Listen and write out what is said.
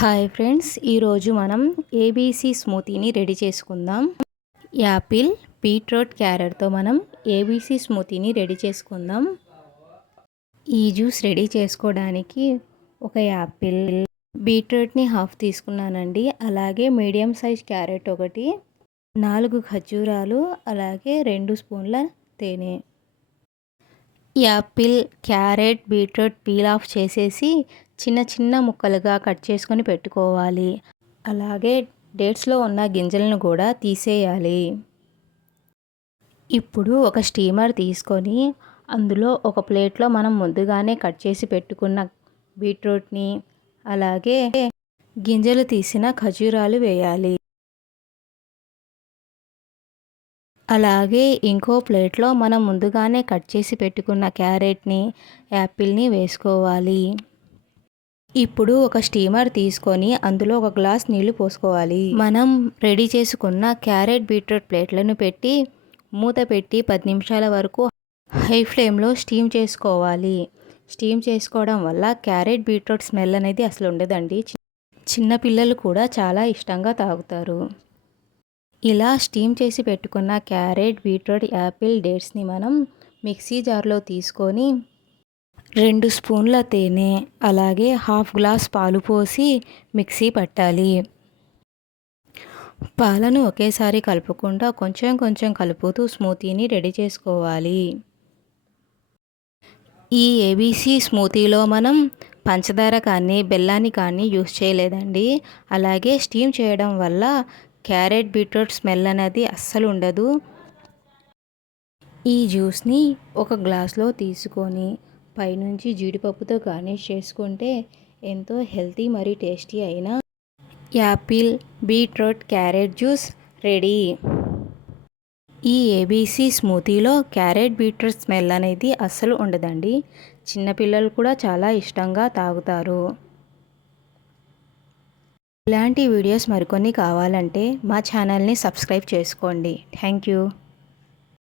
Hi friends, ఈరోజు మనం ABC స్మూతీని ready చేసుకుందాం. యాపిల్, బీట్రూట్, క్యారెట్తో మనం ఏబీసీ స్మూతీని రెడీ చేసుకుందాం. ఈ జ్యూస్ రెడీ చేసుకోవడానికి ఒక యాపిల్, బీట్రూట్ని హాఫ్ తీసుకున్నానండి. అలాగే మీడియం సైజ్ క్యారెట్ ఒకటి, 4 ఖర్జూరాలు, అలాగే 2 స్పూన్ల తేనె. Apple, carrot, beetroot peel off చేసేసి చిన్న చిన్న ముక్కలుగా కట్ చేసుకొని పెట్టుకోవాలి. అలాగే డేట్స్లో ఉన్న గింజలను కూడా తీసేయాలి. ఇప్పుడు ఒక స్టీమర్ తీసుకొని అందులో ఒక ప్లేట్లో మనం ముందుగానే కట్ చేసి పెట్టుకున్న బీట్రూట్ని, అలాగే గింజలు తీసిన ఖర్జూరాలు వేయాలి. అలాగే ఇంకో ప్లేట్లో మనం ముందుగానే కట్ చేసి పెట్టుకున్న క్యారెట్ని, యాపిల్ని వేసుకోవాలి. ఇప్పుడు ఒక స్టీమర్ తీసుకొని అందులో ఒక గ్లాస్ నీళ్లు పోసుకోవాలి. మనం రెడీ చేసుకున్న క్యారెట్, బీట్రూట్ ప్లేట్లను పెట్టి మూత పెట్టి 10 నిమిషాల వరకు హై ఫ్లేమ్లో స్టీమ్ చేసుకోవాలి. స్టీమ్ చేసుకోవడం వల్ల క్యారెట్, బీట్రూట్ స్మెల్ అనేది అసలు ఉండదండి. చిన్నపిల్లలు కూడా చాలా ఇష్టంగా తాగుతారు. ఇలా స్టీమ్ చేసి పెట్టుకున్న క్యారెట్, బీట్రూట్, యాపిల్, డేట్స్ని మనం మిక్సీ జార్లో తీసుకొని 2 స్పూన్ల తేనె, అలాగే హాఫ్ గ్లాస్ పాలు పోసి మిక్సీ పట్టాలి. పాలను ఒకేసారి కలుపుకుండా కొంచెం కొంచెం కలుపుతూ స్మూతీని రెడీ చేసుకోవాలి. ఈ ఏబీసీ స్మూతీలో మనం పంచదార కానీ బెల్లాన్ని కానీ యూస్ చేయలేదండి. అలాగే స్టీమ్ చేయడం వల్ల క్యారెట్, బీట్రూట్ స్మెల్ అనేది అస్సలు ఉండదు. ఈ జ్యూస్ని ఒక గ్లాస్లో తీసుకొని పైనుంచి జీడిపప్పుతో గార్నిష్ చేసుకుంటే ఎంతో హెల్తీ మరియు టేస్టీ అయిన Apple, beetroot, carrot juice ready. ఈ ఏబీసీ స్మూతీలో క్యారెట్, బీట్రూట్ స్మెల్ అనేది అస్సలు ఉండదండి. చిన్నపిల్లలు కూడా చాలా ఇష్టంగా తాగుతారు. ఇలాంటి వీడియోస్ మరికొన్ని కావాలంటే మా ఛానల్ని సబ్స్క్రైబ్ చేసుకోండి. Thank you.